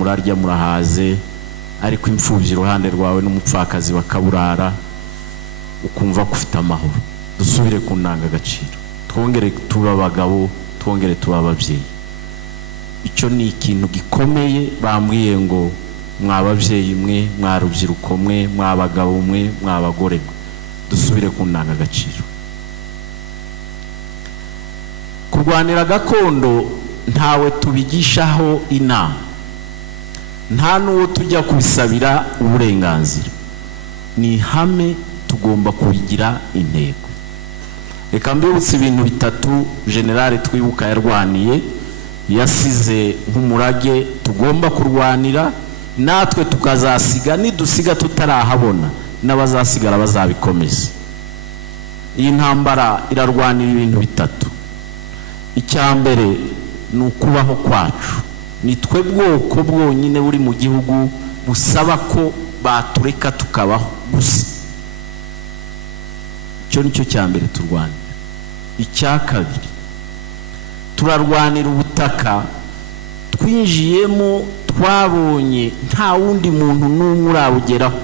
murarya murahaze ariko imfubyi iruhande rwawe n'umupfakazi bakaburara ukumva ko ufite amahoro. Dusubire ku ndangagaciro, twongere tuba abagabo, twongere tuba ababyeyi. Icyo ni ikintu gikomeye. Bambwiye ngo mwababyeyi mwe, mwarubyiruko mwe, mwabagabo mwe, mwabagore mwe, dusubire ku ndangagaciro. Kurwanira gakondo ntawe tubigishaho inama, nta n'uwo tujya kubisabira uburenganzira. Ni ihame tugomba kubigira intego. Reka mbibutse ibintu bitatu General Twibuka yarwaniye, yasize nk'umurage tugomba kurwanira, natwe tukazasiga, nidusiga tutarahabona n'abazasigara bazabikomeza. Iyi ntambara irarwanira ibintu bitatu. Icyambere ni ukubaho kwacu. Ni twe bwoko bwonyine buri mu gihugu busaba ko batureka tukabaho gusa. Icyo nicyo cyambere turwanira. Icya kabiri, turarwanira ubutaka twinjiyemo, twabonye nta wundi muntu n'umwe urabugeraho.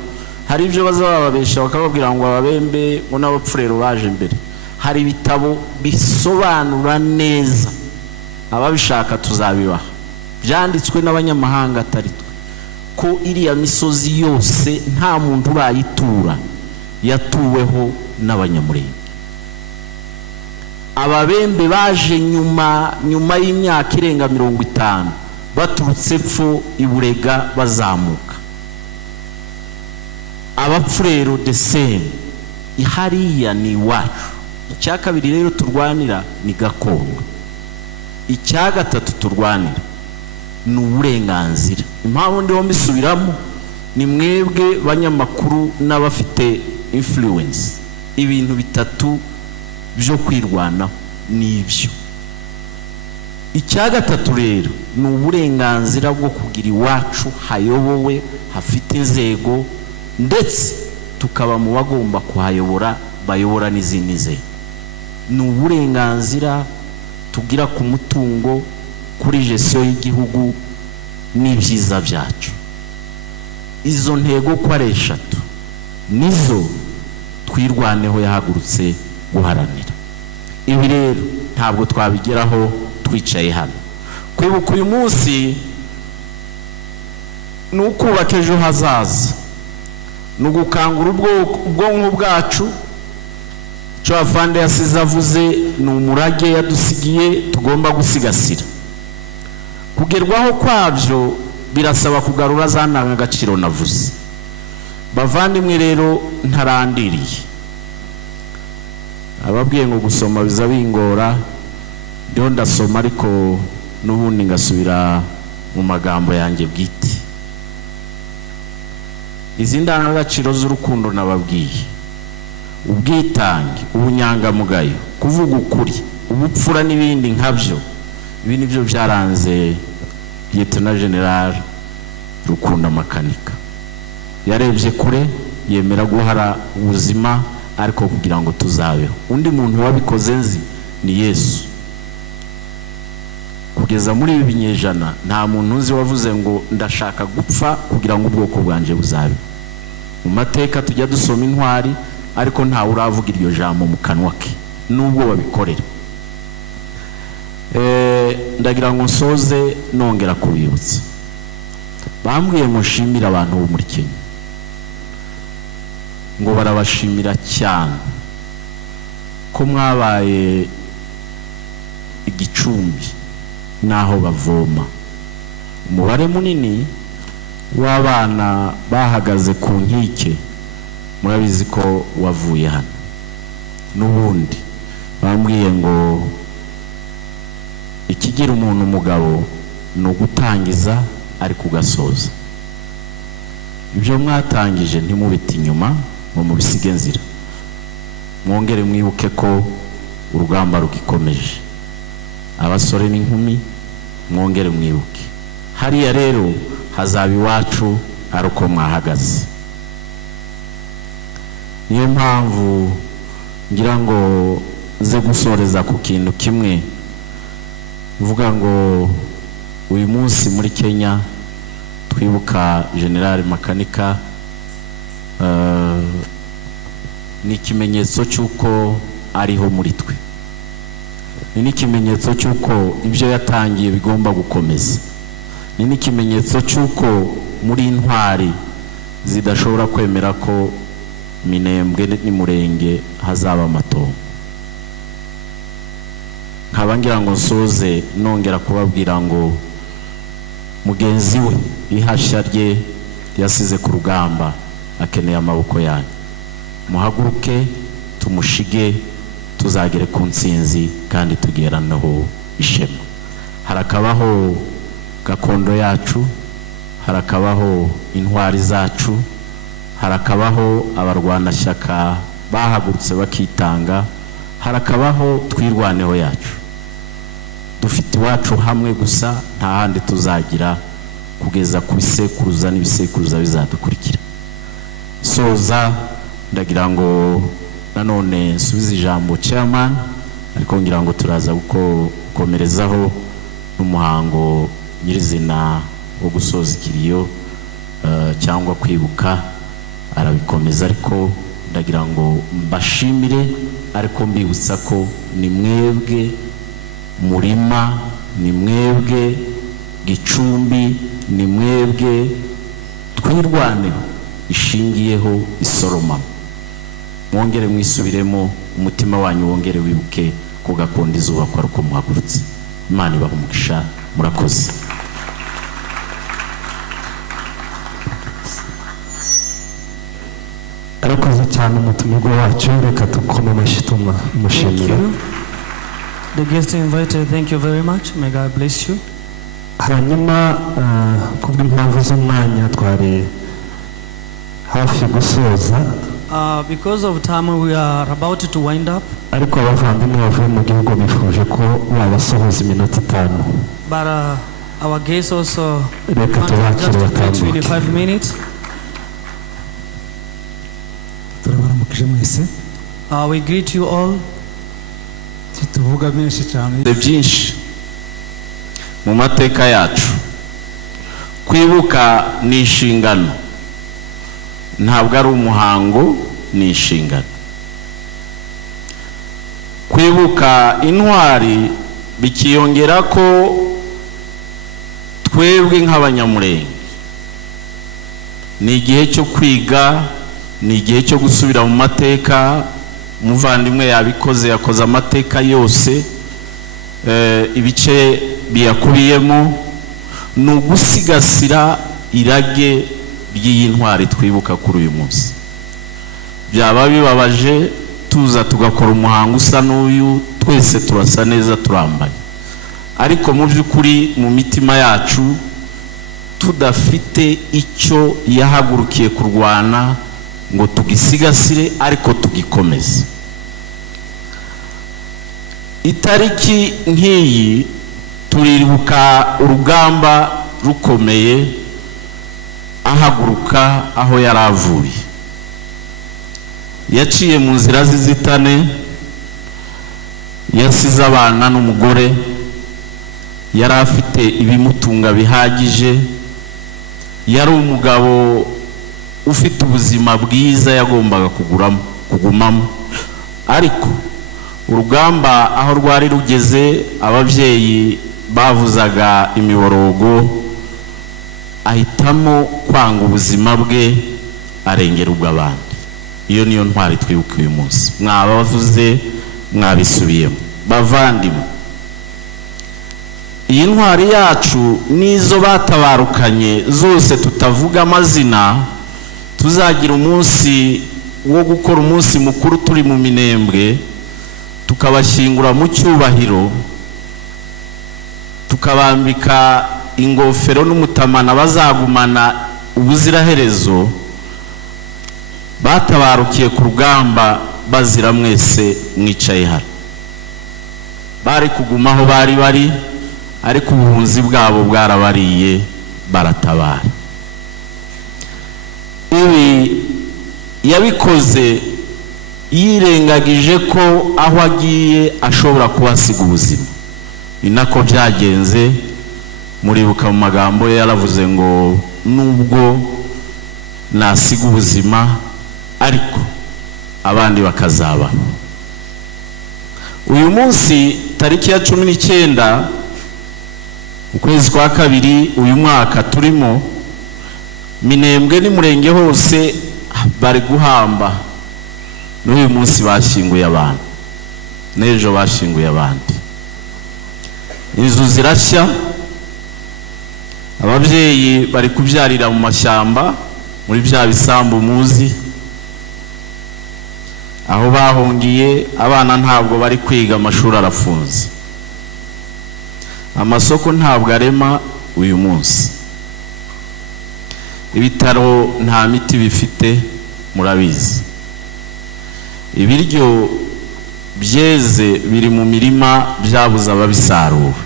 Hari ibyo bazababesha bakababwira ngo ababembe ngo n'abapfurero baje mbere. Hari ibitabo bisobanura neza, ababishaka tuzabibaha, byanditswe n'abanyamahanga atari twe, ko iriya misozi yose nta muntu urayitura, yatuweho n'abanyamurenge. Ababembe baje nyuma y'imyaka irenga 50 baturutse epfo iburega bazamuka. Abapfurero the same, ihariya ni iwacu. Icya kabiri rero turwanira ni gakondo. Icya gatatu turwanira ni uburenganzira. Impamvu ndiho mbisubiramo, ni mwebwe banyamakuru n'abafite influence. Ibintu bitatu byo kwirwanaho ni ibyo. Icya gatatu rero ni uburenganzira bwo kugira iwacu hayobowe, hafite inzego, ndetse tukaba mu bagomba kuhayobora, bayobora n'izindi nzego. Ni uburenganzira tugira ku mutungo, kuri gestion y'igihugu n'ibyiza byacu. Izo ntego ko ari eshatu nizo twirwaneho yahagurutse guharanira. Ibi rero ntabwo twabigeraho twicaye hano. Kwibuka uyu munsi ni ukubaka ejo hazaza, ni ugukangura ubwonko bwacu. Icyo afande yasize avuze ni umurage yadusigiye tugomba gusigasira. Kugerwaho kwabyo birasaba kugarura za ndangagaciro navuze. Bavandimwe rero ntarandiriye, ababwiye ngo gusoma biza bingora, ndiho ndasoma ariko n'ubundi ngasubira mu magambo yanjye bwite. Izi ndangagaciro z'urukundo nababwiye: ubwitange, ubunyangamugayo, kuvuga ukuri, ubupfura n'ibindi nkabyo. Ibi nibyo byaranze Lieutenant General Rukundo Makanika. Yarebye kure, yemera guhara ubuzima ariko kugira ngo tuzabeho. Undi muntu wabikoze nzi ni Yesu. Kugeza muri ibi binyejana nta muntu nzi wavuze ngo ndashaka gupfa kugira ngo ubwoko bwanje buzabe. Mu mateka tujya dusoma intwari, ariko ntawe uravuga iryo jambo mu kanwa ke nubwo babikorera. Ndagira ngo nsoze nongera kubibutsa. Bambwiye mushimira abantu bo muri Kenya, ngo barabashimira cyane ko mwabaye igicumbi naho bavoma. Umubare munini w'abana bahagaze ku nkike murabizi ko wavuye hano. N'ubundi bambwiye ngo ikigira umuntu umugabo ni ugutangiza ariko ugasoza. Ibyo mwatangije ntimubite inyuma ngo mubisige nzira. Mwongere mwibuke ko urugamba rugikomeje. Abasore n'inkumi mwongere mwibuke. Hariya rero hazaba iwacu ari uko mwahagaze. Niyo mpamvu ngira ngo nze gusoreza ku kintu kimwe, mvuga ngo uyu munsi muri Kenya twibuka General Makanika ni ikimenyetso cy'uko ariho muri twe, ni ikimenyetso cy'uko ibyo yatangiye bigomba gukomeza, ni ikimenyetso cy'uko muri intwari zidashobora kwemera ko Minembwe n'Umurenge hazaba amatongo. Nkabangira ngo nsoze nongera kubabwira ngo mugenzi we ihashya rye yasize ku rugamba akeneye amaboko yanyu, muhaguruke tumushige tuzagere ku ntsinzi kandi tugeranaho ishema. Harakabaho gakondo yacu, harakabaho intwari zacu, harakabaho abarwanashyaka bahagurutse bakitanga, harakabaho twirwaneho yacu. Dufite iwacu hamwe gusa, nta handi tuzagira kugeza ku bisekuruza n'ibisekuruza bizadukurikira. Soza ndagira ngo nanone nsubize ijambo chairman, ariko ngira ngo turaza gukomerezaho n'umuhango nyirizina wo gusoza ikiriyo cyangwa kwibuka arabikomeza. Ariko ndagira ngo mbashimire, ariko mbibutsa ko ni mwebwe Murima, ni mwebwe Gicumbi, ni mwebwe twirwaneho ishingiyeho isoroma. Mwongere mwisubiremo, umutima wanyu wongere wibuke ko gakondo izuba kwa ruko muhagurutse. Imana ibahe umugisha, murakoze. Arakoze cyane umutumirwa wacu, reka tukome amashyi tumushimira. The guest invited, thank you very much. May God bless you. Hanyuma kubw'impamvu z'umwanya twari hafi gusoza, because of time we are about to wind up. Ariko abavandimwe bavuye mu gihugu bifuje ko babasohoza iminota 5. But our guests also Reka tubakire batambuke. 25 minutes. Turabaramukije mwese. We greet you all. Tuvuga menshi cyane. Byinshi mu mateka yacu. Kwibuka ni inshingano, ntabwo ari umuhango, ni inshingano. Kwibuka intwari bikiyongera ko twebwe nk'abanyamurenge ni igihe cyo kwiga, ni igihe cyo gusubira mu mateka. Umuvandimwe yabikoze, yakoze amateka yose, ibice biyakubiyemo, ni ugusigasira irage ry'iyi ntwari twibuka kuri uyu munsi. Byaba bibabaje tuza tugakora umuhango usa n'uyu, twese turasa neza turambaye, ariko mu by'ukuri mu mitima yacu tudafite icyo yahagurukiye kurwana ngo tugisigasire ariko tugikomeze. Itariki nk'iyi turibuka urugamba rukomeye ahaguruka aho yaravuye. Yaciye mu nzira z'izitane, yasize abana n'umugore, yari afite ibimutunga bihagije, yari umugabo ufite ubuzima bwiza yagombaga kugumamo. Ariko urugamba aho rwari rugeze, ababyeyi bavuzaga imiborogo, ahitamo kwanga ubuzima bwe arengera ubw'abandi. Iyo niyo ntwari twibuka uyu munsi. Mwabavuze, mwabisubiyemo bavandimwe. Iyi ntwari yacu nizo batabarukanye zose tutavuga amazina, tuzagira umunsi wo gukora umunsi mukuru turi mu Minembwe, tukabashyingura mu cyubahiro, tukabambika ingofero n'umutamana bazagumana ubuziraherezo. Batabarukiye ku rugamba bazira mwese mwicaye hano. Bari kugumaho bari bari, ariko ubuhunzi bwabo bwarabariye baratabara. Ibi yabikoze yirengagije ko aho agiye ashobora kuhasiga ubuzima. Ni nako byagenze muribuka mu magambo ye yaravuze ngo nubwo nasiga ubuzima ariko abandi bakazaba. Uyu munsi tariki ya 19 ukwezi kwa kabiri uyu mwaka turimo, Minembwe ni murenge hose bari guhamba. N'uyu munsi bashyinguye abantu, n'ejo bashyinguye abandi. Inzu zirashya, ababyeyi bari kubyarira mu mashyamba muri bya bisambu muzi. Aho bahungiye abana ntabwo bari kwiga, amashuri arafunze, amasoko ntabwo arema uyu munsi, ibitaro nta miti bifite murabizi, ibiryo byeze biri mu mirima byabuze ababisarura.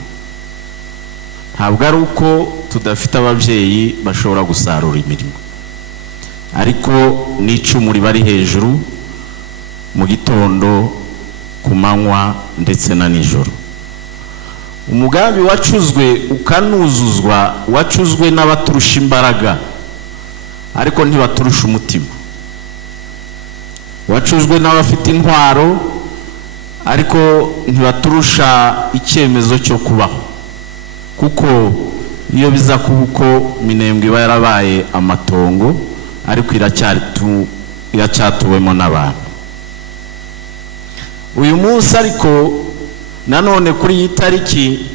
Ntabwo ari uko tudafite ababyeyi bashobora gusarura imirimo, ariko n'icumuri bari hejuru mu gitondo, ku manywa ndetse na nijoro. Umugambi wacuzwe ukanuzuzwa, wacuzwe n'abaturusha imbaraga ariko ntibaturusha umutima, wacuzwe n'abafite intwaro ariko ntibaturusha icyemezo cyo kubaho, kuko iyo biza kuba uko Minembwe iba yarabaye amatongo ariko iracyatuwemo n'abantu. Uyu munsi ariko nanone kuri iyi tariki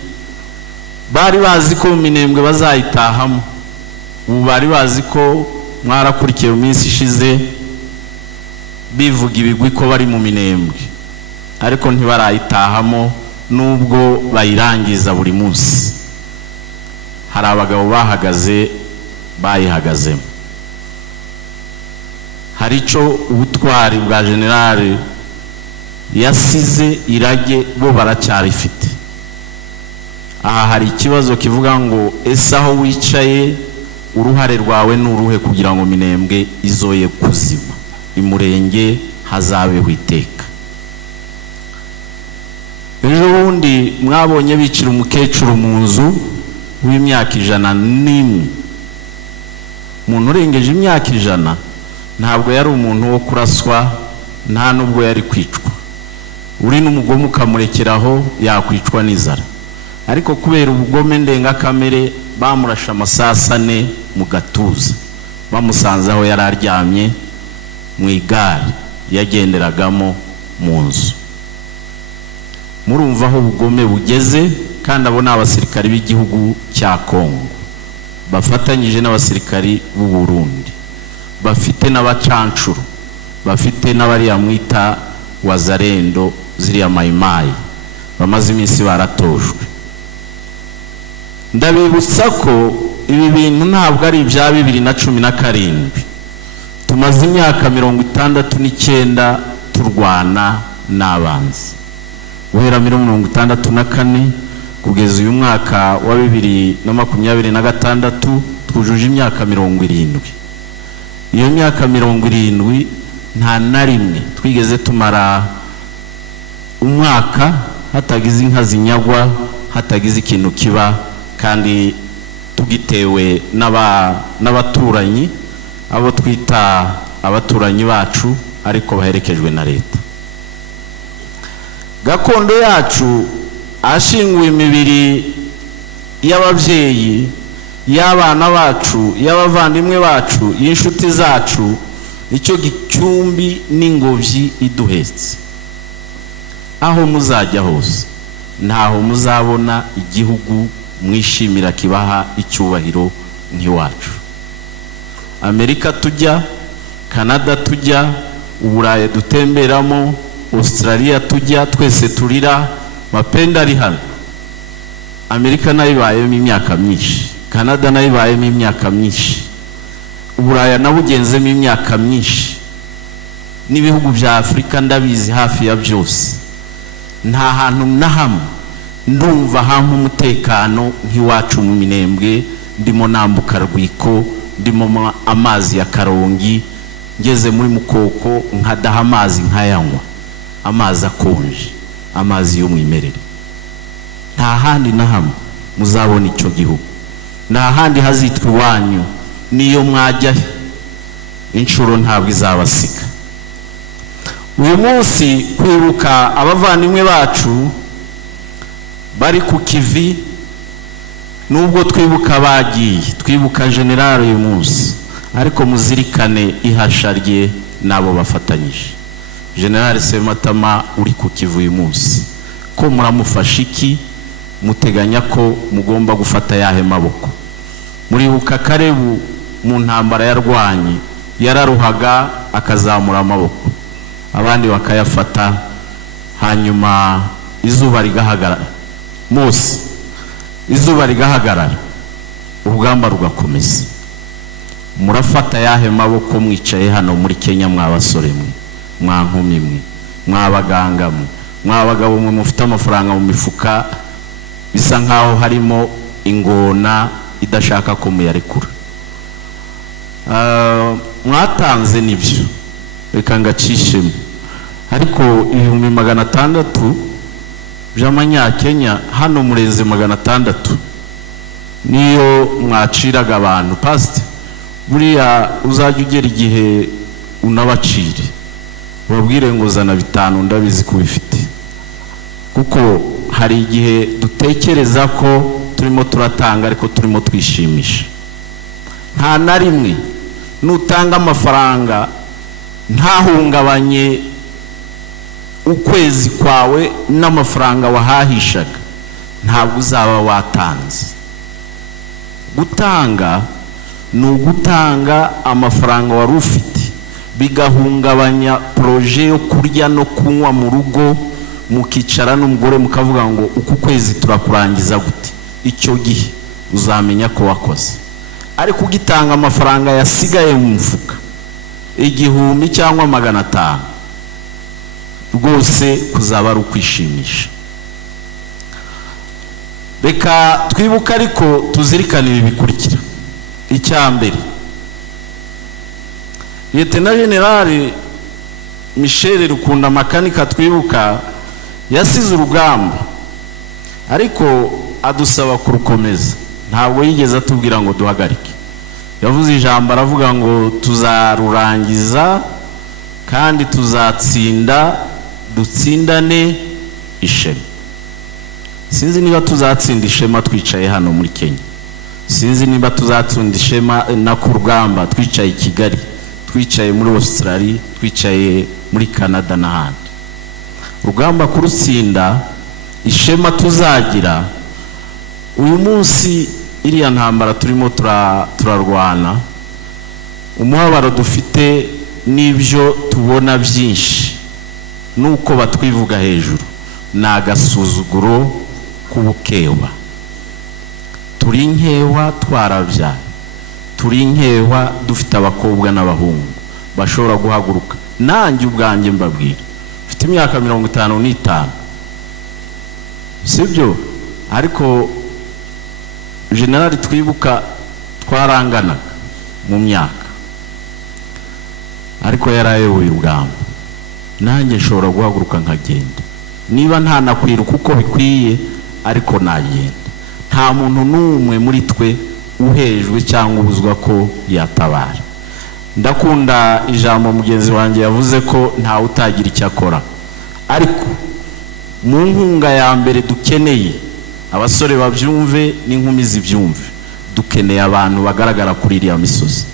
bari bazi ko Minembwe bazayitahamo. Ubu bari bazi ko mwarakurikiye mu minsi ishize bivuga ibigwi ko bari mu Minembwe, ariko ntibarayitahamo nubwo bayirangiza buri munsi. Hari abagabo bahagaze bayihagazemo. Hari ico ubutwari bwa generale yasize irage bo baracyarifite. Aha hari ikibazo kivuga ngo ese aho wicaye uruhare rwawe n'uruhe kugira ngo Minembwe izoye kuzima, imurenge hazabeho iteka. Ejo bundi mwabonye bicira umukecuru mu nzu w'imyaka 101. Umuntu urengeje imyaka 100 ntabwo yari umuntu wo kuraswa, nta nubwo yari kwicwa. Uri n'umugome ukamurekeraho yakwicwa n'inzara, ariko kubera ubugome ndengakamere bamurasha amasasa 4 mu gatuza, bamusanze aho yari aryamye mu igare yagenderagamo mu nzu. Murumva aho ubugome bugeze, kandi abo ni abasirikari b'igihugu cya Kongo bafatanyije n'abasirikari b'u Burundi, bafite n'abacancuru, bafite n'abariya mwita wazarendo, ziriya mayimayi bamaze iminsi baratojwe. Ndabibutsa ko ibi bintu ntabwo ari ibya 2017. Tumaze imyaka 69 turwana n'abanzi, guhera 1964 kugeza uyu mwaka wa 2026 twujuje imyaka 70. Iyo myaka 70 nta na rimwe twigeze tumara umwaka hatagize inka zinyagwa, hatagize ikintu kiba, kandi tugitewe n'abaturanyi, abo twita abaturanyi bacu ariko baherekejwe na leta. Gakondo yacu ashinguye imibiri y'ababyeyi, y'abana bacu, y'abavandimwe bacu, y'inshuti zacu, icyo gicumbi n'ingobyi iduhetse. Aho muzajya hose ntaho muzabona igihugu mwishimira kibaha icyubahiro nk'iwacu. Amerika tujya, Canada tujya, Uburayi dutemberamo, Australia tujya, twese turira, mapenda ari hano. Amerika nayibayemo imyaka myinshi, Canada nayibayemo imyaka myinshi, Uburayi nabugenzemo imyaka myinshi, n'ibihugu bya Afrika ndabizi hafi ya byose. Nta hantu na hamwe ndumva hamwe umutekano nk'iwacu mu Minembwe. Ndimo nambuka Rwiko, ndimo amazi ya Karongi, ngeze muri Mukoko nkadaha amazi nkayanywa, amazi akonje, amazi y'umwimerere. Nta handi na hamwe muzabona icyo gihugu. nta handi hazitwa iwanyu, niyo mwajya inshuro ntabwo izabasiga. Uyu munsi kwibuka abavandimwe bacu bari ku kivi, nubwo twibuka bagiye, twibuka general uyu munsi, ariko muzirikane ihasha rye nabo bafatanyije. General Sematama uri ku kivu uyu munsi, ko muramufasha iki? Muteganya ko mugomba gufata yahe maboko? Muribuka Karebu mu ntambara yarwanye, yararuhaga akazamura amaboko, abandi bakayafata, hanyuma izuba rigahagarara. Mose izuba rigahagarara, urugamba rugakomeza. Murafata yahe maboko mwicaye hano muri Kenya, mwabasore mwe, mwankumi mwe, mwabaganga mwe, mwabagabo mwe mufite amafaranga mu mifuka bisa nkaho harimo ingona idashaka ko muyarekura. Mwatanze nibyo, reka ngacishemo, ariko 600 by'amanyakenya hano murenze 600 niyo mwaciraga abantu. Pastor, buriya uzajya ugera igihe unabacire, babwire ngo zana 5 ndabizi kubifite, kuko hari igihe dutekereza ko turimo turatanga ariko turimo twishimisha. Nta na rimwe nutanga amafaranga ntahungabanye ukwezi kwawe n'amafaranga wahahishaga, ntabwo uzaba watanze. Gutanga ni ugutanga amafaranga wari ufite, bigahungabanya proje yo kurya no kunywa mu rugo, mukicara n'umugore mukavuga ngo uku kwezi turakurangiza gute. Icyo gihe uzamenya ko wakoze. Ariko ugitanga amafaranga yasigaye mu mufuka 1000 cyangwa 500, rwose kuzaba ari ukwishimisha. Reka twibuka ariko tuzirikane ibi bikurikira. Icyambere, Lieutenant General Michel Rukunda Makanika twibuka yasize urugamba, ariko adusaba kurukomeza. Ntabwo yigeze atubwira ngo duhagarike. Yavuze ijambo aravuga ngo tuzarurangiza kandi tuzatsinda, dutsindane ishema. Sinzi niba tuzatsinda ishema twicaye hano muri Kenya, sinzi niba tuzatsinda ishema na ku rugamba twicaye i Kigali, twicaye muri Australia, twicaye muri Canada n'ahandi. Rugamba kurutsinda, ishema tuzagira uyu munsi. Iriya ntambara turimo turarwana, umuhabaro dufite n'ibyo tubona byinshi, nuko batwivuga hejuru, nagasuzuguro k'ubukewa. Turi nkewa twarabyaye, turi nkewa dufite abakobwa n'abahungu bashobora guhaguruka. Nanjye ubwanjye mbabwira, mfite imyaka 55, sibyo? Ariko General twibuka twaranganaga mu myaka, ariko yarayoboye urugamba. Nanjye nshobora guhaguruka nkagenda, niba nta nakwiruka uko bikwiye, ariko nagenda. Nta muntu n'umwe muri twe uhejwe cyangwa ubuzwa ko yatabara. Ndakunda ijambo mugenzi wanjye yavuze ko nta utagira icyo akora, ariko mu nkunga ya mbere dukeneye, abasore babyumve n'inkumi zibyumve, dukeneye abantu bagaragara kuri iriya misozi.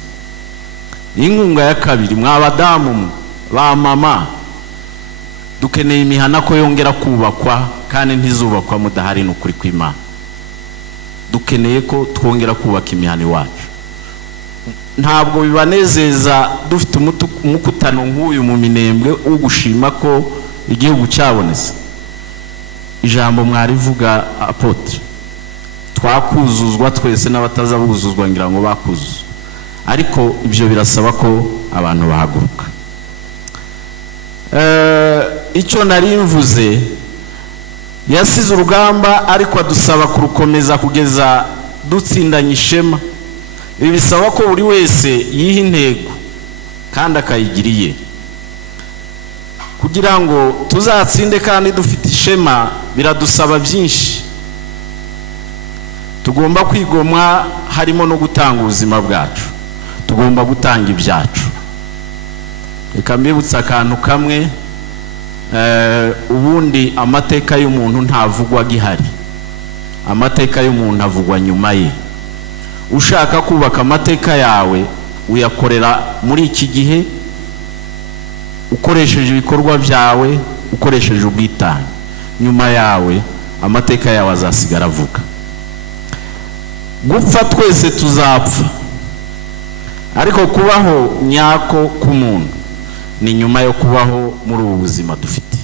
Inkunga ya kabiri, mwabadamu ba mama, dukeneye imihana ko yongera kubakwa, kandi ntizubakwa mudahari n'ukuri kw'Imana. Dukeneye ko twongera kubaka imihana iwacu. Ntabwo bibanezeza dufite umukutano nk'uyu mu Minembwe wo gushima ko igihugu cyabonetse. Ijambo mwarivuga Apotre, twakuzuzwa twese n'abatazabuzuzwa ngira ngo bakuzuzwa, ariko ibyo birasaba ko abantu bahaguruka. Icyo nari mvuze, yasize urugamba ariko adusaba kurukomeza kugeza dutsindanye ishema. Ibi bisaba ko buri wese yiha intego kandi akayigiriye, kugira ngo tuzatsinde kandi dufite ishema. Biradusaba byinshi, tugomba kwigomwa harimo no gutanga ubuzima bwacu, tugomba gutanga ibyacu. Reka mbibutsa akantu kamwe, ubundi amateka y'umuntu ntavugwa gihari, amateka y'umuntu avugwa nyuma ye. Ushaka kubaka amateka yawe uyakorera muri iki gihe, ukoresheje ibikorwa byawe, ukoresheje ubwitange. Nyuma yawe amateka yawe azasigara avuga. Gupfa twese tuzapfa, ariko kubaho nyako k'umuntu ni nyuma yo kubaho muri ubu buzima dufite.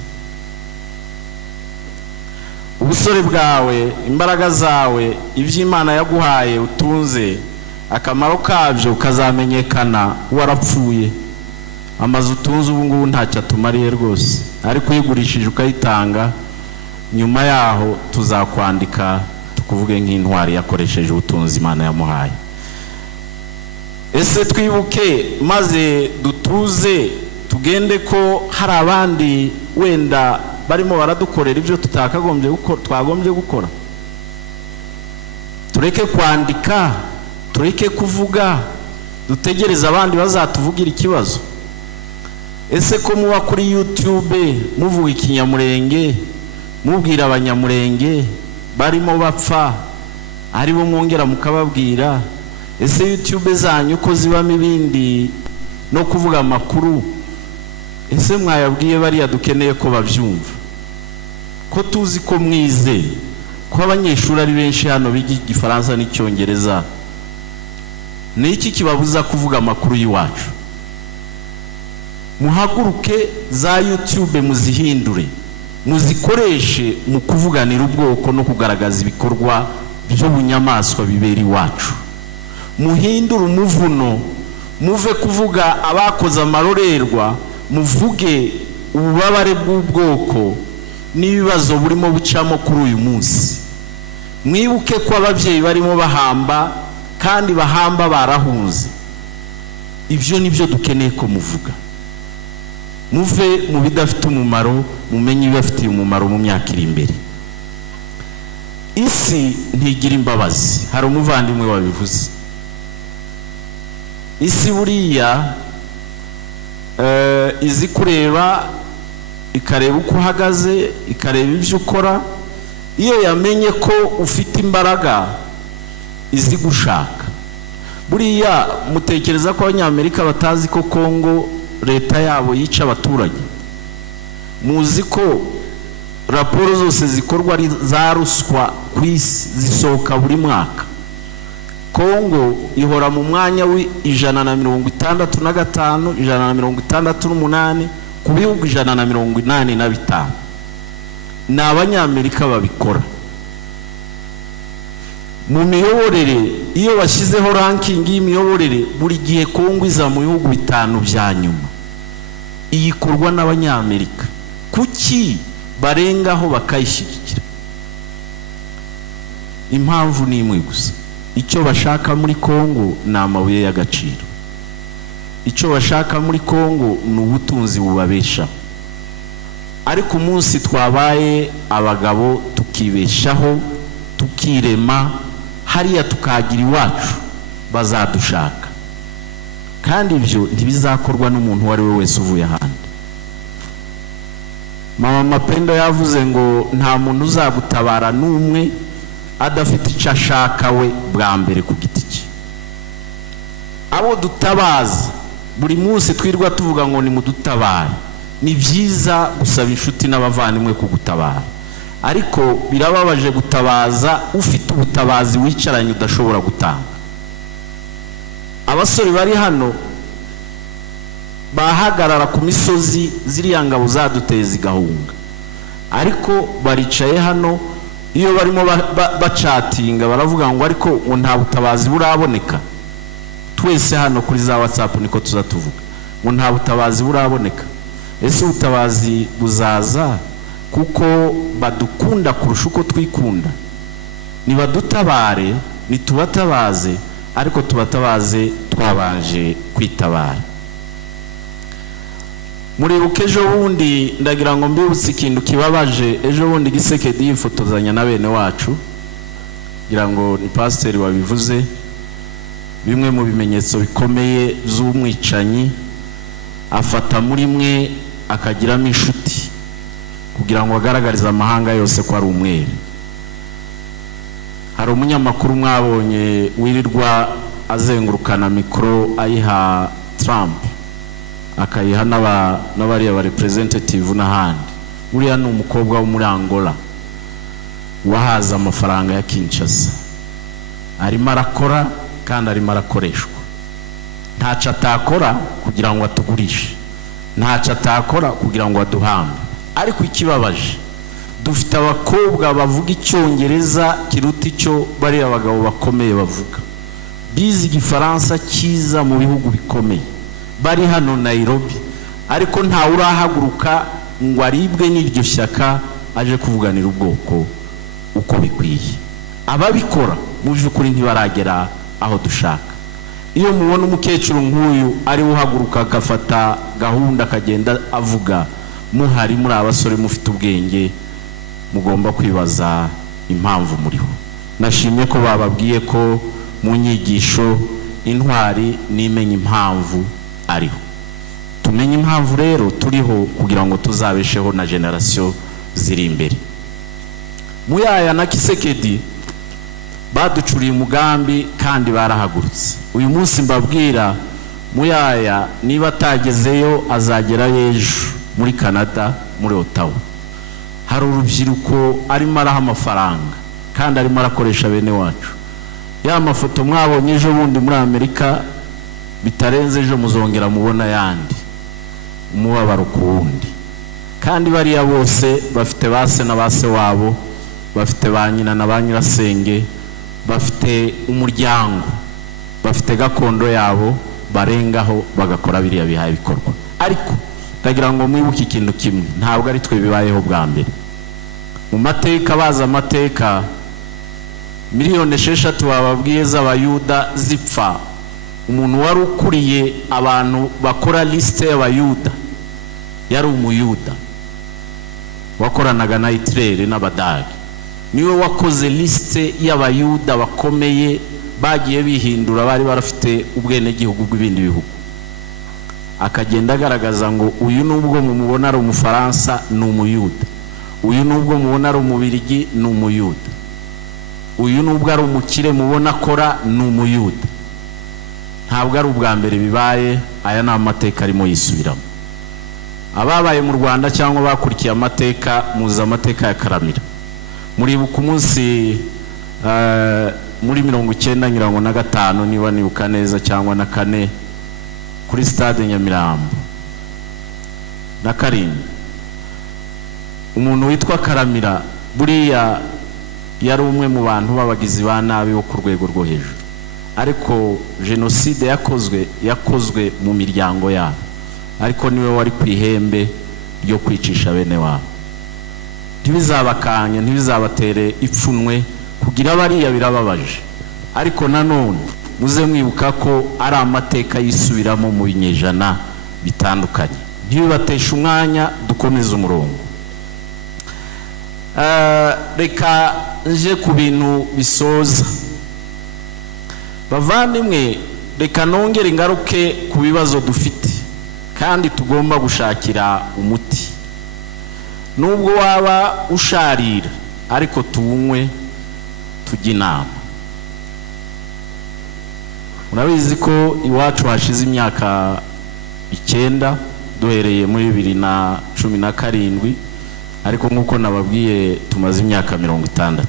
Ubusore bwawe, imbaraga zawe, iby'Imana yaguhaye utunze, akamaro kabyo kazamenyekana warapfuye. Amazu utunze ubu ngubu ntacyo atumariye rwose, ariko uyigurishije ukayitanga, nyuma yaho tuzakwandika tukuvuge nk'intwari yakoresheje ubutunzi Imana yamuhaye. Ese twibuke maze dutuze, tugende ko hari abandi wenda barimo baradukorera ibyo twagombye gukora. Tureke kwandika, tureke kuvuga, dutegereze abandi bazatuvugira ikibazo. Ese ko muba kuri YouTube muvuga ikinyamurenge, mubwira abanyamurenge barimo bapfa, ari bo mwongera mukababwira? Ese YouTube zanyu ko zibamo ibindi no kuvuga amakuru, ese mwayabwiye bariya dukeneye ko babyumva? Ko tuzi ko mwize, ko abanyeshuri ari benshi hano biga Igifaransa n'Icyongereza, ni iki kibabuza kuvuga amakuru y'iwacu? Muhaguruke za YouTube muzihindure, muzikoreshe mu kuvuganira ubwoko no kugaragaza ibikorwa by'ubunyamaswa bibera iwacu. Muhindure umuvuno, muve kuvuga abakoze amarorerwa, muvuge ububabare bw'ubwoko n'ibibazo burimo bucamo kuri uyu munsi. Mwibuke ko ababyeyi barimo bahamba, kandi bahamba barahunze. Ibyo nibyo dukeneye ko muvuga. Muve mu bidafite umumaro, mumenye ibibafitiye umumaro mu myaka iri imbere. Isi ntigira imbabazi, hari umuvandimwe wabivuze. Isi buriya izi kureba, ikareba uko uhagaze, ikareba ibyo ukora. Iyo yamenye ko ufite imbaraga, izi gushaka. Buriya mutekereza ko Abanyamerika batazi ko Kongo leta yabo yica abaturage? Muzi ko raporo zose zikorwa ari za ruswa ku isi zisohoka buri mwaka? Kongo ihora mu mwanya w'165, 168 ku bihugu 185. Ni Abanyamerika babikora. Mu miyoborere, iyo bashyizeho ranking y'imiyoborere, buri gihe Kongo iza mu bihugu 5 bya nyuma. Iyikorwa n'Abanyamerika. Kuki barengaho bakayishyigikira? Impamvu ni imwe gusa. Icyo bashaka muri Kongo ni amabuye y'agaciro. Icyo bashaka muri Kongo ni ubutunzi bubabeshaho. Ariko umunsi twabaye abagabo tukibeshaho, tukirema, hariya tukagira iwacu, bazadushaka. Kandi ibyo ntibizakorwa n'umuntu uwo ari we wese uvuye ahandi. Mama Mapendo yavuze ngo nta muntu uzagutabara n'umwe adafite icyo ashaka we bwa mbere ku giti cye. Abo dutabaza buri munsi twirwa tuvuga ngo ni mudutabare. Ni byiza gusaba inshuti n'abavandimwe kugutabara, ariko birababaje gutabaza ufite ubutabazi wicaranye udashobora gutanga. Abasore bari hano bahagarara ku misozi ziriya ngabo zaduteza igahunga, ariko baricaye hano. Iyo barimo bacatinga baravuga ngo ariko nta butabazi buraboneka. Twese hano kuri za WhatsApp niko tuzatuvuga ngo nta butabazi buraboneka. Ese ubutabazi buzaza kuko badukunda kurusha uko twikunda? Nibadutabare, nitubatabaze, ariko tubatabaze twabanje kwitabara. Muribuka ejo bundi, ndagira ngo mbibutse ikintu kibabaje. Ejo bundi Gisekedi yifotozanya na bene wacu, ngira ngo ni pasiteri wabivuze. bimwe mu bimenyetso bikomeye z'umwicanyi, afata muri mwe akagiramo inshuti kugira ngo agaragarize amahanga yose ko ari umwere. Hari umunyamakuru mwabonye wirirwa azengurukana mikoro ayiha Trump, akayiha n'abariya ba representative n'ahandi. Uriya ni umukobwa wo muri Angola wahaza amafaranga ya Kinshasa, arimo arakora kandi arimo arakoreshwa. Ntacyo atakora kugira ngo atugurishe, ntacyo atakora kugira ngo aduhambe. Ariko ikibabaje, dufite abakobwa bavuga icyongereza kiruta icyo bari abagabo bakomeye bavuga, bize igifaransa cyiza mu bihugu bikomeye, bari hano Nairobi, ariko ntawe urahaguruka ngo aribwe n'iryo shyaka aje kuvuganira ubwoko uko bikwiye. Ababikora mu by'ukuri ntibaragera aho dushaka. Iyo mubona umukecuru nk'uyu ari uhaguruka agafata gahunda akagenda avuga, muhari muri abasore mufite ubwenge, mugomba kwibaza impamvu muriho. Nashimye ko bababwiye ko mu nyigisho intwari nimenya impamvu ariho. Tumenye impamvu rero turiho kugira ngo tuzabesheho na generation ziri imbere. Muyaya na Kisekedi baducuriye umugambi kandi barahagurutse. Uyu munsi mbabwira, Muyaya niba atagezeyo azagera ejo muri Canada, muri Ottawa. Hari urubyiruko arimo araha amafaranga kandi arimo arakoresha bene wacu. Ya mafoto mwabonye ejo bundi muri Amerika, bitarenze ejo muzongera mubona yandi, umubabaro ku wundi. Kandi bariya bose bafite base na base wabo, bafite ba nyina na ba nyirasenge, bafite umuryango, bafite gakondo yabo barengaho bagakora biriya bihaye bikorwa. Ariko ndagira ngo mwibuke ikintu kimwe, ntabwo ari twe bibayeho bwa mbere. Mu mateka, baza amateka, miliyoni 6 bababwiye z'abayuda zipfa, umuntu wari ukuriye abantu bakora liste y'abayuda yari umuyuda wakoranaga na Hitler n'Abadage. Niwe wakoze liste y'abayuda bakomeye bagiye bihindura, bari barafite ubwene gihugu bw'ibindi bihugu. Akagenda agaragaza ngo uyu nubwo mumubona ari umufaransa ni umuyuda, uyu nubwo mubona ari umubirigi ni umuyuda, uyu nubwo ari umukire mubona akora ni umuyuda. Ntabwo ari ubwa mbere bibaye, aya ni amateka arimo yisubiramo. Ababaye mu Rwanda cyangwa bakurikiye amateka, muza amateka ya Karamira. Muribuka umunsi muri 1995 niba nibuka neza cyangwa na 4 kuri stade Nyamirambo na Karindwi, umuntu witwa Karamira buriya yari umwe mu bantu babagizi ba nabi bo ku rwego rwo hejuru. Ariko genocide yakozwe mu miryango yabo, ariko niwe wari ku ihembe ryo kwicisha bene wabo. Ntibizabakanye, ntibizabatere ipfunwe kugira bariya birababaje, ariko nanone muze mwibuka ko ari amateka yisubiramo mu binyejana bitandukanye. Ntibibatesha umwanya, dukomeze umurongo. Reka nje ku bintu bisoza. Bavandimwe, reka nongere ingaruke ku bibazo dufite kandi tugomba gushakira umuti. Nubwo waba usharira, ariko tuwunywe tujya inama. Murabizi ko iwacu hashize imyaka 9 duhereye muri 2017, ariko nkuko nababwiye tumaze imyaka 60.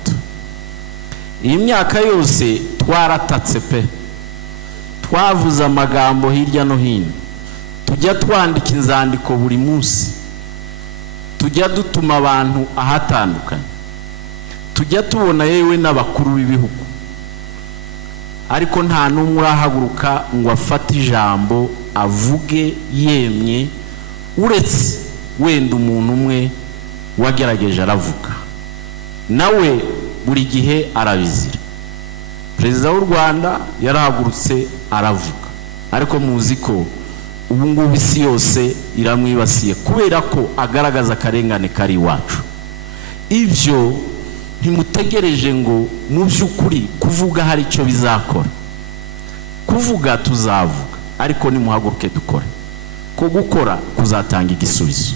Iyi myaka yose twaratatse pe, twavuze amagambo hirya no hino, tujya twandika inzandiko buri munsi, tujya dutuma abantu ahatandukanye, tujya tubona yewe n'abakuru b'ibihugu, ariko nta n'umwe urahaguruka ngo afate ijambo avuge yemye, uretse wenda umuntu umwe wagerageje aravuga, nawe buri gihe arabizira. Perezida w'u Rwanda yarahagurutse aravuga, ariko muzi ko ubu ngubu isi yose iramwibasiye kubera ko agaragaza akarengane kari iwacu. Ibyo ntimutegereje ngo mu by'ukuri kuvuga hari icyo bizakora. kuvuga tuzavuga, ariko nimuhaguruke dukore, ko gukora kuzatanga igisubizo.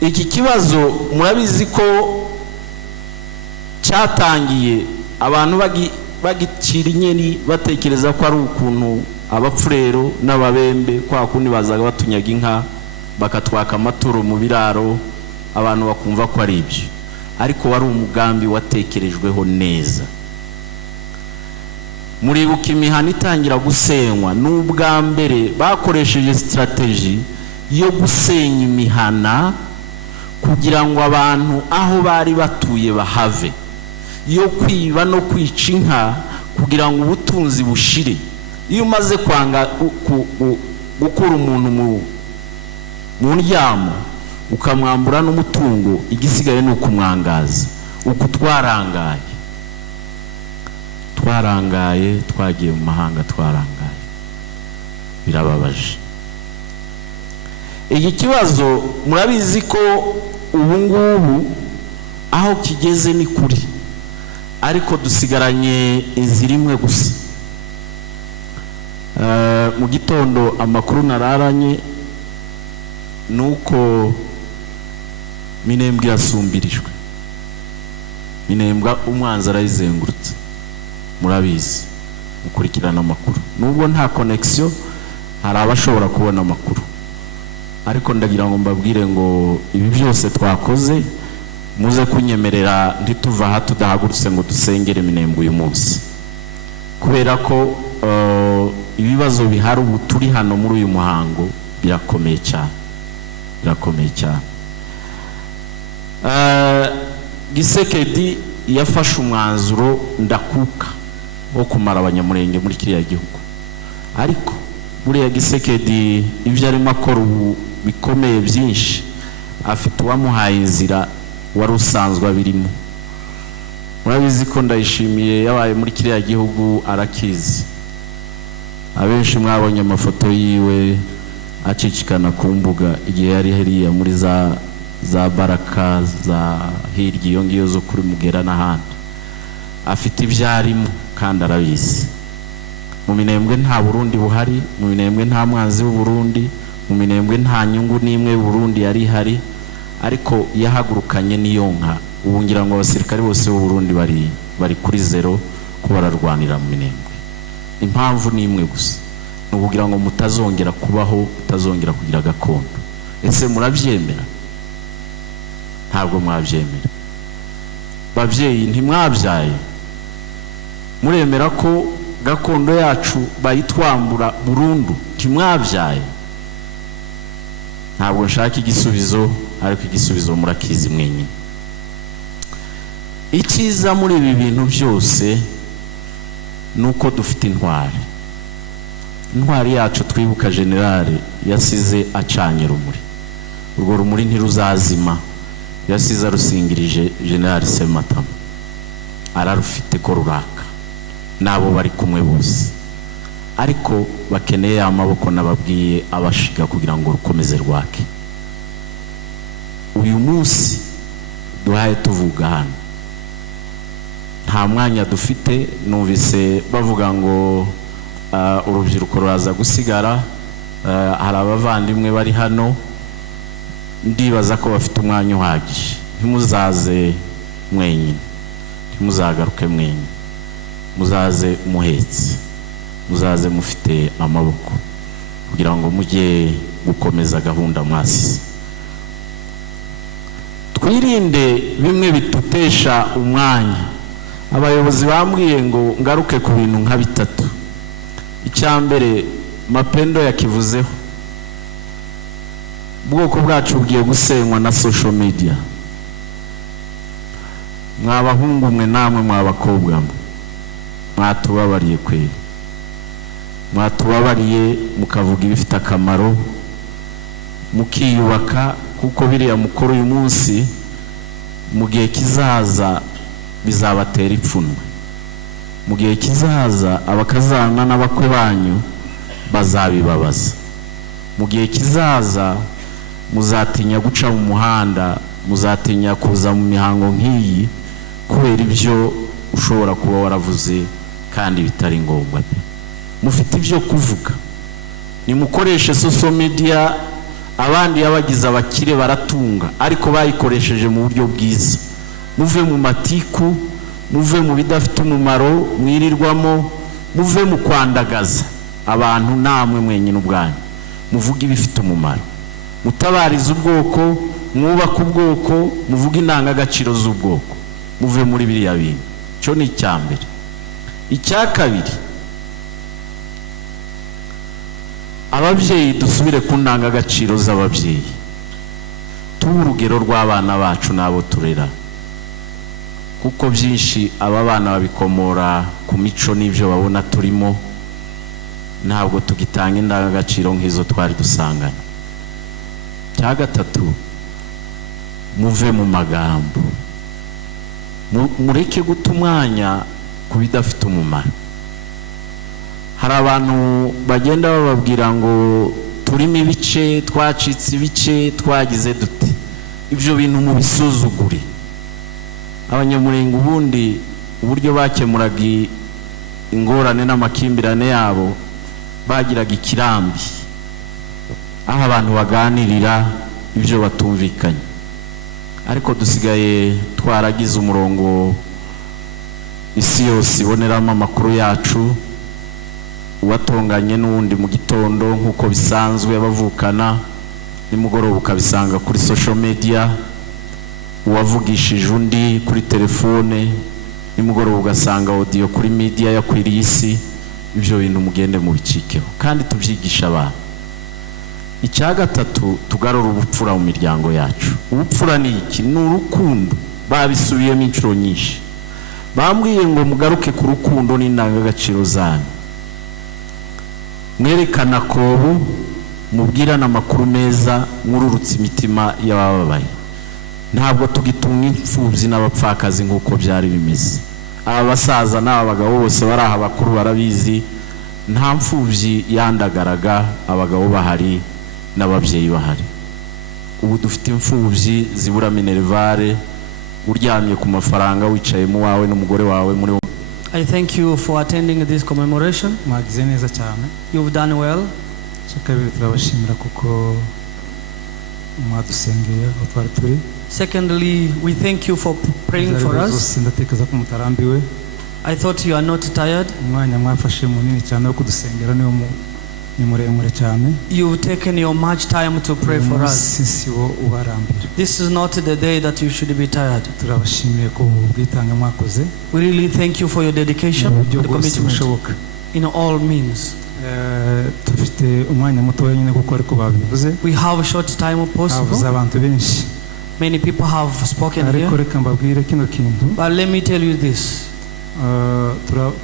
Iki kibazo murabizi ko cyatangiye abantu bagicira inyeni batekereza ko ari ukuntu abapfurero n'ababembe kwa kundi bazaga batunyaga inka bakatwaka amaturo mu biraro, abantu bakumva ko ari ibyo, ariko wari umugambi watekerejweho neza. Muribuka imihana itangira gusenywa, n'ubwa mbere bakoresheje strategy yo gusenya imihana kugira ngo abantu aho bari batuye bahave, yo kwiba no kwica inka kugira ngo ubutunzi bushire. Iyo umaze kwanga gukura umuntu mu ndyamo ukamwambura n'umutungo, igisigaye ni ukumwangaza. Uku twarangaye twagiye mu mahanga, twarangaye, birababaje. Iki kibazo murabizi ko ubu ngubu aho kigeze ni kuri, ariko dusigaranye inzira imwe gusa. Mu gitondo amakuru nararanye nuko Minembwe yasumbirijwe. Minembwe umwanzi arayizengurutse, murabizi mukurikirana amakuru, nubwo nta connection hari abashobora kubona amakuru, ariko ndagira ngo mbabwire ngo ibi byose twakoze muze kunyemerera ntituva aha tudahagurutse ngo dusengere Minembwe uyu munsi, kubera ko ibibazo bihari ubu turi hano muri uyu muhango birakomeye cyane, birakomeye cyane. Gisekedi yafashe umwanzuro ndakuka wo kumara abanyamurenge muri kiriya gihugu, ariko buriya Gisekedi ibyo arimo akora ubu bikomeye byinshi, afite uwamuhaye inzira wari usanzwe abirimo. Murabizi ko Ndayishimiye yabaye muri kiriya gihugu arakizi, abenshi mwabonye amafoto yiwe acicikana ku mbuga igihe yari hariya muri za Baraka za hirya iyo ngiyo zo kuri Mugera n'ahandi. Afite ibyarimo kandi arabizi. Mu Minembwe nta Burundi buhari, mu Minembwe nta mwanzi w'u Burundi, mu Minembwe nta nyungu n'imwe y'u Burundi yari ihari, ariko yahagurukanye n'iyo nka. Ubu ngira ngo abasirikare bose b'u Burundi bari kuri zero ko bararwanira mu Minembwe. Impamvu ni imwe gusa, ni ukugira ngo mutazongera kubaho, mutazongera kugira gakondo. Ese murabyemera? Ntabwo mwabyemera. Babyeyi ntimwabyaye, muremera ko gakondo yacu bayitwambura burundu? Ntimwabyaye. Ntabwo nshaka igisubizo, ariko igisubizo murakizi mwenyine. Icyiza muri ibi bintu byose nuko dufite intwari. Intwari yacu twibuka generale yasize acanye rumuri, urwo rumuri ntiruzazima, yasize arusingirije generale Sematama, ararufite ko ruraka, nabo bari kumwe bose, ariko bakeneye amaboko nababwiye abashiga kugira ngo rukomeze rwake. Uyu munsi duhaye tuvuga hano, nta mwanya dufite. Numvise bavuga ngo urubyiruko ruraza gusigara, hari abavandimwe bari hano, ndibaza ko bafite umwanya uhagije. Ntimuzaze mwenyine, ntimuzagaruke mwenyine, muzaze muhetse, muzaze mufite amaboko kugira ngo mujye gukomeza gahunda mwasize. Twirinde bimwe bitutesha umwanya. Abayobozi bambwiye ngo ngaruke ku bintu nka bitatu. Icyambere Mapendo yakivuzeho, ubwoko bwacu bugiye gusenywa na social media. Mwabahungu mwe namwe mwabakobwa mwe, mwatubabariye kweli, mwatubabariye mukavuga ibifite akamaro, mukiyubaka, kuko biriya mukoro uyu munsi mu gihe kizaza bizabatera ipfunwe. Mu gihe kizaza abakazana n'abakwe banyu bazabibabaza. Mu gihe kizaza muzatinya guca mu muhanda, muzatinya kuza mu mihango nk'iyi kubera ibyo ushobora kuba waravuze kandi bitari ngombwa pe. Mufite ibyo kuvuga, nimukoreshe social media. Abandi yabagize abakire baratunga, ariko bayikoresheje mu buryo bwiza. Muve mu matiku, muve mu bidafite umumaro mwirirwamo, muve mu kwandagaza abantu namwe mwenyine ubwanyu, muvuge ibifite umumaro, mutabariza ubwoko, mwubaka ubwoko, muvuge indangagaciro z'ubwoko, muve muri biriya bintu. Cyo ni icyambere. Icya kabiri, ababyeyi dusubire ku ndangagaciro z'ababyeyi, tuba urugero rw'abana bacu n'abo turera, kuko byinshi aba bana babikomora ku mico n'ibyo babona turimo, ntabwo tugitanga indangagaciro nk'izo twari dusangana. Cya gatatu, muve mu magambo, mureke guta umwanya ku bidafite umumaro. Hari abantu bagenda bababwira ngo turimo ibice, twacitse ibice, twagize dute. Ibyo bintu mubisuzugure. Abanyamurenge ubundi uburyo bakemuraga ingorane n'amakimbirane yabo, bagiraga ikirambi, aho abantu baganirira ibyo batumvikanye. Ariko dusigaye twaragize umurongo isi yose iboneramo amakuru yacu, uwatonganye n'undi mu gitondo nk'uko bisanzwe bavukana, nimugoroba ukabisanga kuri social media, uwavugishije undi kuri telefone, nimugoroba ugasanga audio kuri media yakwiriye isi. Ibyo bintu mugende mu bicikeho kandi tubyigisha abantu. Icya gatatu, tugarura ubupfura mu miryango yacu. Ubupfura ni iki? Ni urukundo. Babisubiyemo inshuro nyinshi, bambwiye ngo mugaruke ku rukundo n'indangagaciro zanyu, mwerekana kobu, mubwirana amakuru meza, mwururutse imitima y'abababaye. Ntabwo tugitunga imfubyi n'abapfakazi nk'uko byari bimeze. Aba basaza n'aba bagabo bose bari aha bakuru barabizi, nta mfubyi yandagaraga, abagabo bahari n'ababyeyi bahari. Ubu dufite imfubyi zibura minervare, uryamye ku mafaranga wicaye mu wawe n'umugore wawe muri. I thank you for attending this commemoration. mwagize neza cyane. You've done well. Kabiri turabashimira kuko mwadusengeye aho twari turi. Secondly, we thank you for praying for us. Ndatekereza ko mutarambiwe. I thought you are not tired. Umwanya mwafashe munini cyane wo kudusengera ni muremure cyane. You've taken your much time to pray for us. Sisi wo ubarambira. This is not the day that you should be tired. Turabashimiye ko ubwitanga mwakoze. We really thank you for your dedication and commitment in all means. Tufite umwanya muto wenyine kuko ariko babivuze. We have a short time possible. Abantu benshi. Many people have spoken here. Ariko reka mbabwire kino kintu. But let me tell you this.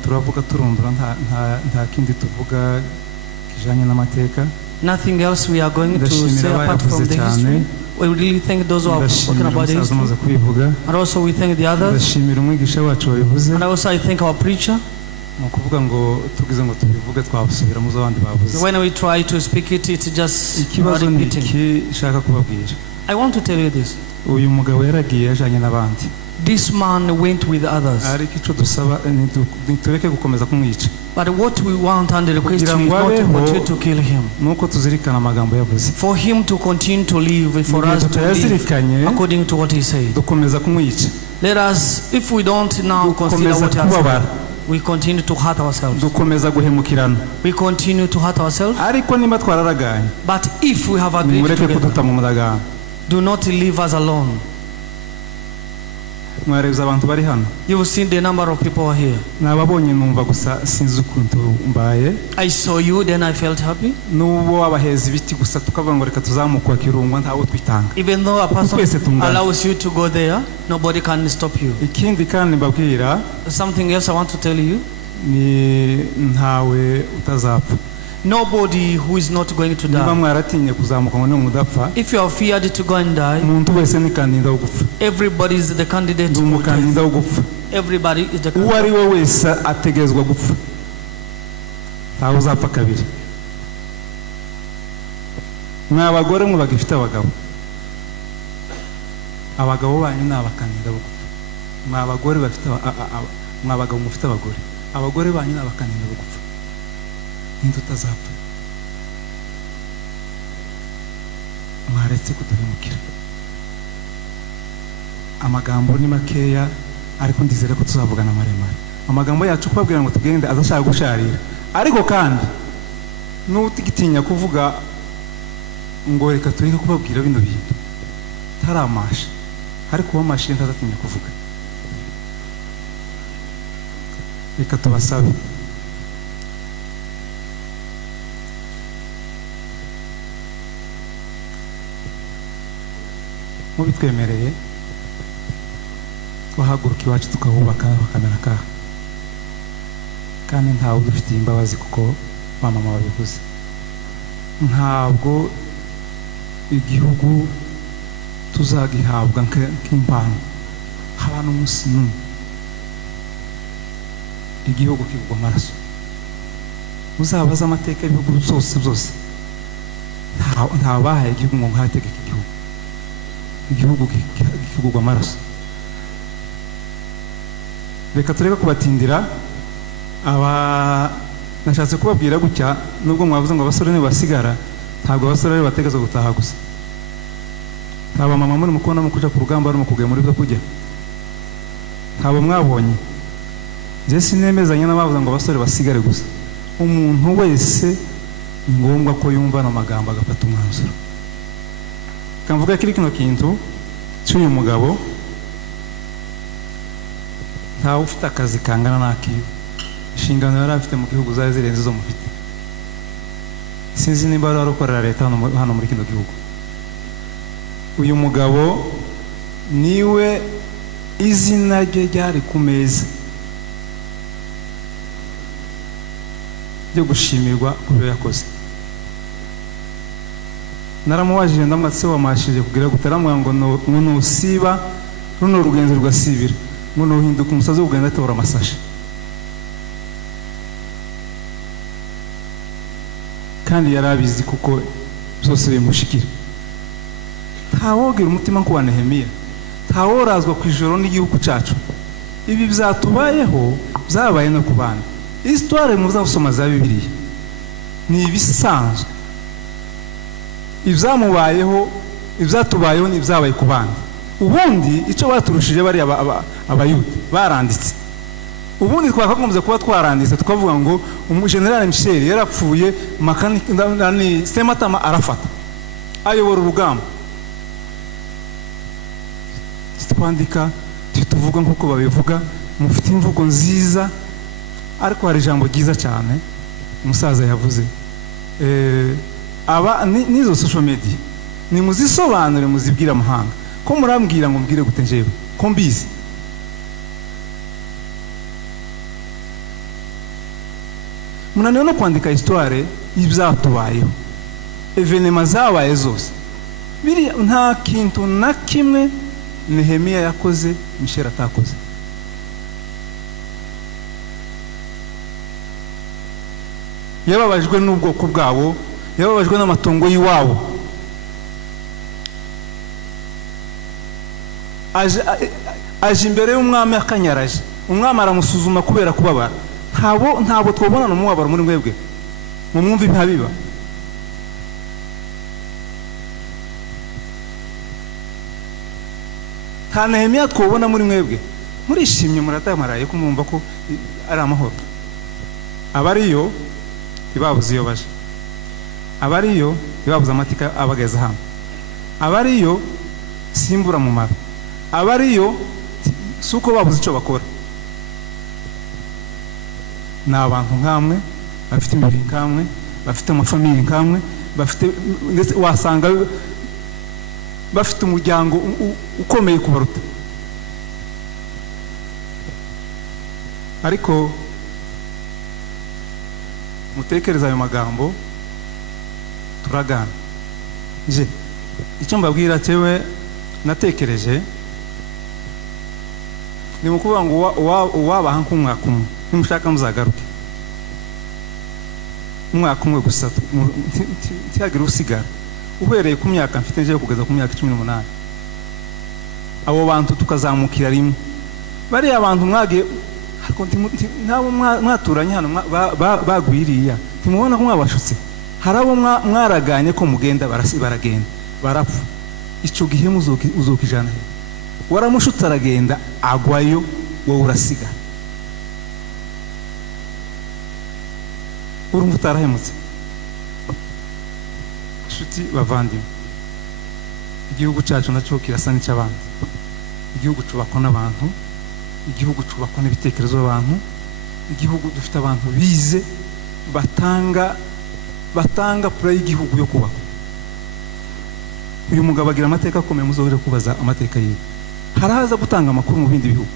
Turavuga turundura nta kindi tuvuga kijanye n'amateka. Nothing else we are going to say apart from the history. We really thank those who have spoken about the history. And also we thank the others. And also I thank our preacher. When we try to speak it, it's just repeating. I want to tell you this. This man went with others. But what we want and request is not to continue to kill him. For him to continue to live, for us to live according to what he said. Let us, if we don't now consider what he has said, we continue to hurt ourselves. We continue to hurt ourselves. But if we have agreed together, do not leave us alone. You've seen the number of people here. I saw you, then I felt happy. Even though a person allows you to go there, nobody can stop you. Something else I want to tell you. Nobody who is not going to die. If you are feared to go and die, everybody is the candidate for death. Everybody is the candidate. abagore banyu n'abakanira gupfa ntitutazapfa mwaretse kuduhemukira. Amagambo ni makeya ariko ndizera ko tuzavugana maremare. Amagambo yacu kubabwira ngo tugende azashaka gusharira, ariko kandi n'utigitinya kuvuga ngo reka tureke kubabwira bino bintu taramasha, ariko wamashe ntazatinya kuvuga. Reka tubasabe mubitwemereye twahaguruka iwacu tukahubaka bakamera kaha, kandi ntawe dufitiye imbabazi kuko ba mama babivuze. Ntabwo igihugu tuzagihabwa nk'impano haba n'umunsi n'umwe. Igihugu kigwa amaraso. Uzabaza amateka y'ibihugu byose nta bahaye igihugu ngo nkategeka igihugu. Igihugu kigwa amaraso. Reka tureka kubatindira. Nashatse kubabwira gutya nubwo mwavuze ngo abasore nibo basigara, ntabwo abasore ari bategeza gutaha gusa. Aba mama muri mukona mu kuja ku rugamba ari mu kugaye muri byo kujya. Ntabo mwabonye. Je sinemezanya n'abavuze ngo abasore basigare gusa. Umuntu wese ni ngombwa ko yumva no magambo agafata umwanzuro. Kamvuga kiri kino kintu cy'uyu mugabo ntawe ufite akazi kangana n'akiyo. Inshingano yari afite mu gihugu zari zirenze zo mufite. Sinzi nimba ari akorera leta hano muri kino gihugu. Uyu mugabo niwe izina rye ryari ku meza ryo gushimirwa ku byo yakoze. Naramubajije ndamwatse wamashije kugira gutaramwa ngo nusiba runo rugenzo rwasibira ngo nuhinduka umusazi ugenda atora amasashe. Kandi yarabizi kuko byose bimushikira. Ntawogera umutima nko wa Nehemiya, ntaworazwa ku ijoro n'igihugu cyacu. Ibi byatubayeho byabaye no ku bandi. Histoire muzasoma za Bibiliya ni ibisanzwe. Ibyamubayeho, ibyatubayeho ni ibyabaye ku bandi. Ubundi icyo baturushije bari abayuda baranditse. Ubundi twakagombye kuba twaranditse tukavuga ngo General Michel yarapfuye, makanikani Sematama arafata ayobora urugamba. Twandika tuvuga nkuko babivuga, mufite imvugo nziza, ariko hari ijambo ryiza cyane umusaza yavuze. Nizo social media ni muzisobanure muzibwira amahanga. Ko murambwira ngo mbwire gute njyewe ko mbizi. Munaniwe no kwandika histoire y'ibyatubayeho, evenema zabaye zose. Biri nta kintu na kimwe Nehemiya yakoze Michel atakoze. Yababajwe n'ubwoko bwabo, yababajwe n'amatongo y'iwabo. Aje imbere y'umwami akanyaraje. Umwami aramusuzuma kubera kubabara. Ntabo twobona n'umubabaro muri mwebwe. Mu mwumva ibihabiba. Nta Nehemiya twobona muri mwebwe. Murishimye muratamaraye ko mwumva ko ari amahoro. Abariyo ibabuze iyo baje. Abariyo ibabuze amatika abageza hano. Abariyo simbura mu mabi. Abariyo suko babuze icyo bakora. Ni abantu nkamwe, bafite imibiri nkamwe, bafite amafamili nkamwe, bafite wasanga bafite umuryango ukomeye kubaruta. Ariko mutekereza ayo magambo turagana. Je icyo mbabwira cyewe natekereje ni mukuvuga ngo wabaha nk'umwaka umwe, nimushaka muzagaruke umwaka umwe gusa, ntihagira usigara. Uhereye ku myaka mfite nje kugeza ku myaka 18, abo bantu tukazamukira rimwe. Bari abantu mwagiye ariko nabo mwaturanye hano bagwiriya ntimubona ko mwabashutse hari abo mwaraganye ko mugenda baragenda barapfa icyo gihe uzokijana waramushutse aragenda agwayo wowe urasiga urumva utarahemutse inshuti bavandimwe igihugu cyacu nacyo kirasa n'icy'abandi igihugu cyubakwa n'abantu igihugu cyubakwa n'ibitekerezo by'abantu igihugu dufite abantu bize batanga pura y'igihugu yo kubaka uyu mugabo agira amateka akomeye muzobere kubaza amateka yiwe haraza gutanga amakuru mu bindi bihugu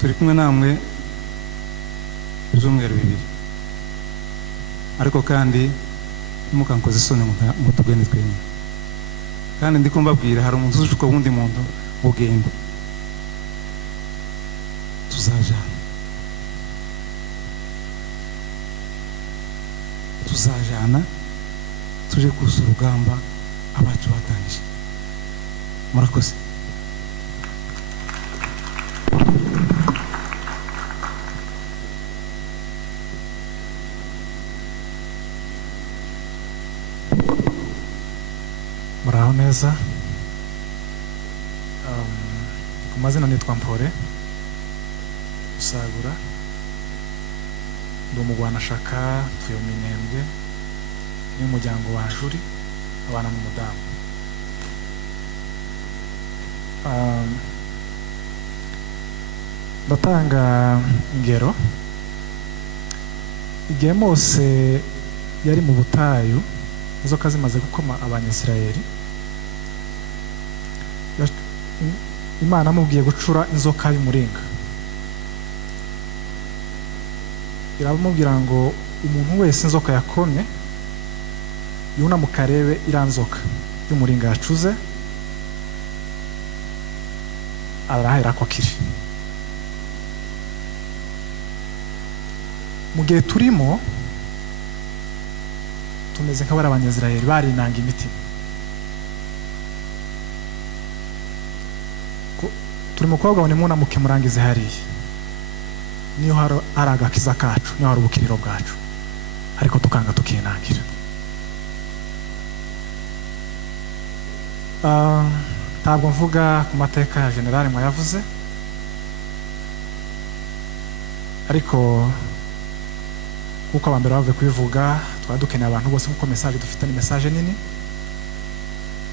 turi kumwe namwe ibyumweru bibiri ariko kandi mukankoze isoni ngo tugende twemye kandi ndiko mbabwira hari umuntu uzuka wundi muntu ugenda tuzajana tuje kuza urugamba abacu batangije murakoze muraho neza ku mazina nitwa Mpore Usagura ndi umugwanashaka tuyo Minembwe n'umuryango wa Juri abana n'umudamu ndatanga ingero igihe Mose yari mu butayu inzoka zimaze gukoma abanyisirayeli Imana amubwiye gucura inzoka y'umuringa irabamubwira ngo umuntu wese inzoka yakomye yunamukarebe iranzoka y'umuringa yacuze arahera ko kiri mu gihe turimo tumeze nk'abari abanyazirayeli barinanga imitima turimo kuvuga ngo nimunamuke murangize hariya niyo hari agakiza kacu niyo hari ubukiriro bwacu ariko tukanga tukinangira ntabwo mvuga ku mateka ya generale mwayavuze ariko kuko abambere bavuye kubivuga twari dukeneye abantu bose kuko message dufite ni message nini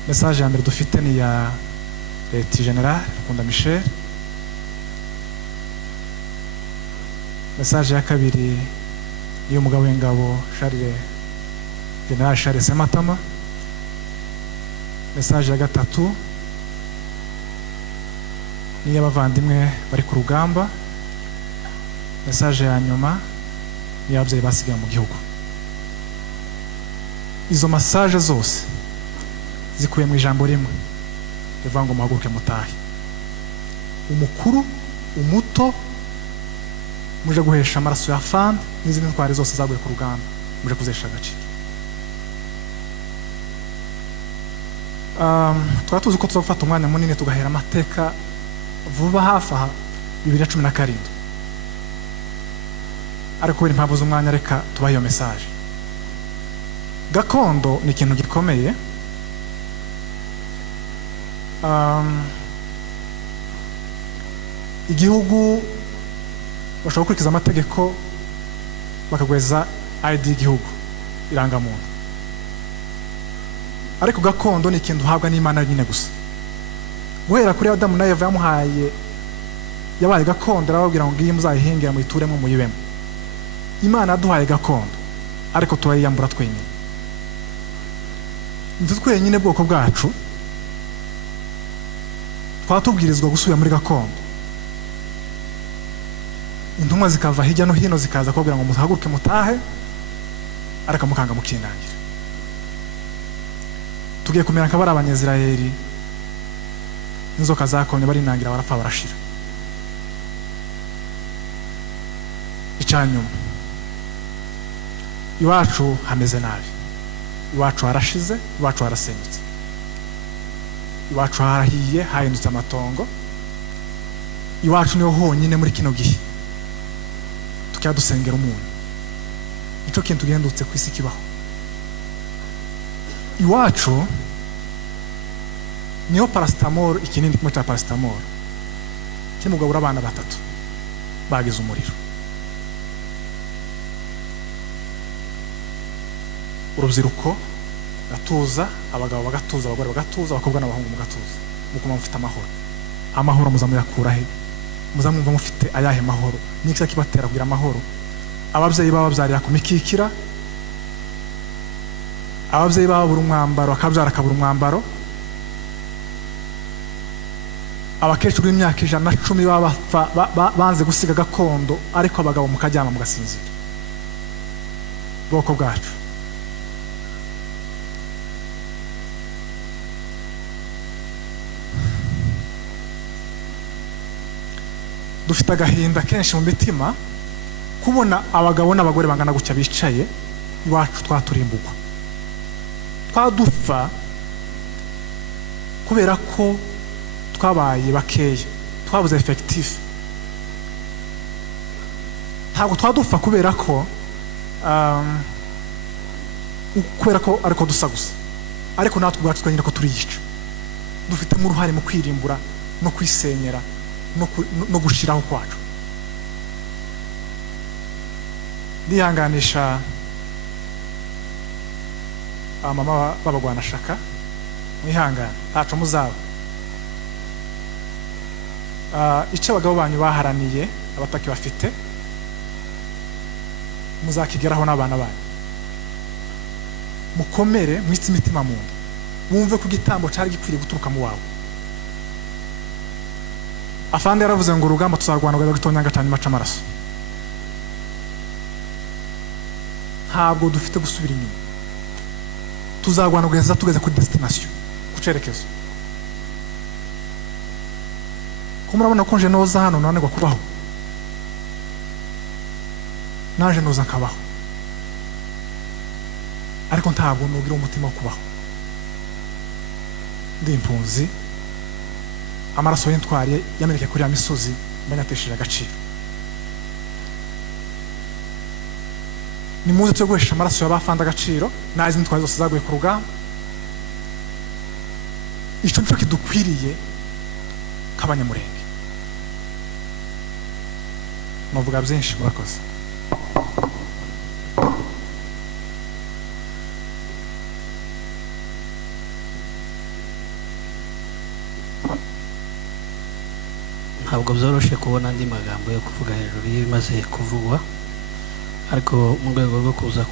message ya mbere dufite ni ya Leta General Rukunda Michel message ya kabiri ni umugabo w'ingabo General Charles Sematama message ya gatatu ni y'abavandimwe bari ku rugamba message ya nyuma ni y'ababyeyi basigaye mu gihugu izo message zose zikuye mu ijambo rimwe rivuga ngo muhaguruke mutahe umukuru umuto muje guhesha amaraso ya fandi n'izindi ntwari zose zaguye ku rugamba muje kuzesha agaciro twari tuzi ko tuzafata umwanya munini tugahera amateka vuba hafi aha 2017 ariko kubera impamvu z'umwanya reka tubahe iyo message gakondo ni ikintu gikomeye igihugu bashobora gukurikiza amategeko bakagweza ID y'igihugu irangamuntu ariko gakondo ni ikintu uhabwa n'Imana nyine gusa guhera kuri Adamu na Eva yamuhaye yabaye gakondo arababwira ngo ngiye muzayihingira muyituremo muyibemo Imana yaduhaye gakondo ariko turayiyambura twenyine nzi twenyine bwoko bwacu twatubwirizwa gusubira muri gakondo intumwa zikava hirya no hino zikaza kubabwira ngo muhaguruke mutahe ariko mukanga mukinangira tugiye kumera nk'abari abanyazirayeli inzoka zakomye barinangira barapfa barashira icyanyuma iwacu hameze nabi iwacu harashize iwacu harasenyutse iwacu harahiye hahindutse amatongo, iwacu niho honyine muri kino gihe tukajya dusengera umuntu. Nicyo kintu tugendutse ku isi kibaho. Iwacu niyo paracetamol, ikinini kimwe cya paracetamol kimugabura abana 3 bagize umuriro. Urubyiruko gatuza, abagabo bagatuza, abagore bagatuza, abakobwa n'abahungu mugatuza, mukuma mufite amahoro. Amahoro muzamuyakura he? Muzamwumva mufite ayahe mahoro? Nikisa kibatera kugira amahoro? Ababyeyi bababyarira ku mikikira, ababyeyi babura umwambaro, akabyara akabura umwambaro, abakecuru b'imyaka 110 banze gusiga gakondo, ariko abagabo mukajyama mugasinzira. Bwoko bwacu dufite agahinda kenshi mu mitima kubona abagabo n'abagore bangana gutya bicaye iwacu twaturimbugwa, twadufa kubera ko twabaye bakeya, twabuze effectif. Ntabwo twadufa kubera ko ariko dusa gusa, ariko natwe ubwacu twanyine ko turiyica. Dufitemo uruhare mu kwirimbura no kwisenyera no gushiraho kwacu. Ndihanganisha mama babagwanashaka, mwihangane ntaco muzaba. Icyo abagabo banyu baharaniye abataki bafite muzakigeraho n'abana banyu. Mukomere mwitse imitima mu nda, wumve ko igitambo cyari gikwiriye guturuka mu wawe. Afande yaravuze ngo urugamba tuzarwana rwa gitonyanga cyane maca amaraso. Ntabwo dufite gusubira inyuma, tuzarwana kugeza tugeze kuri destination, ku cerekezo. Ko murabona ko nje noza hano nanegwa kubaho, naje noza nkabaho, ariko ntabwo nugira umutima wo kubaho. Ndi impunzi, amaraso y'intwari yameneke kuri ya misozi mbanyatesheje agaciro. Nimuze cyo guhesha amaraso y'abafanda agaciro, nazi ntwari zose zaguye ku rugamba. Ico nico kidukwiriye k'abanyamurenge. Muvuga byinshi murakoze. Ntabwo byoroshye kubona andi magambo yo kuvuga hejuru y'ibimaze kuvugwa, ariko mu rwego rwo kuza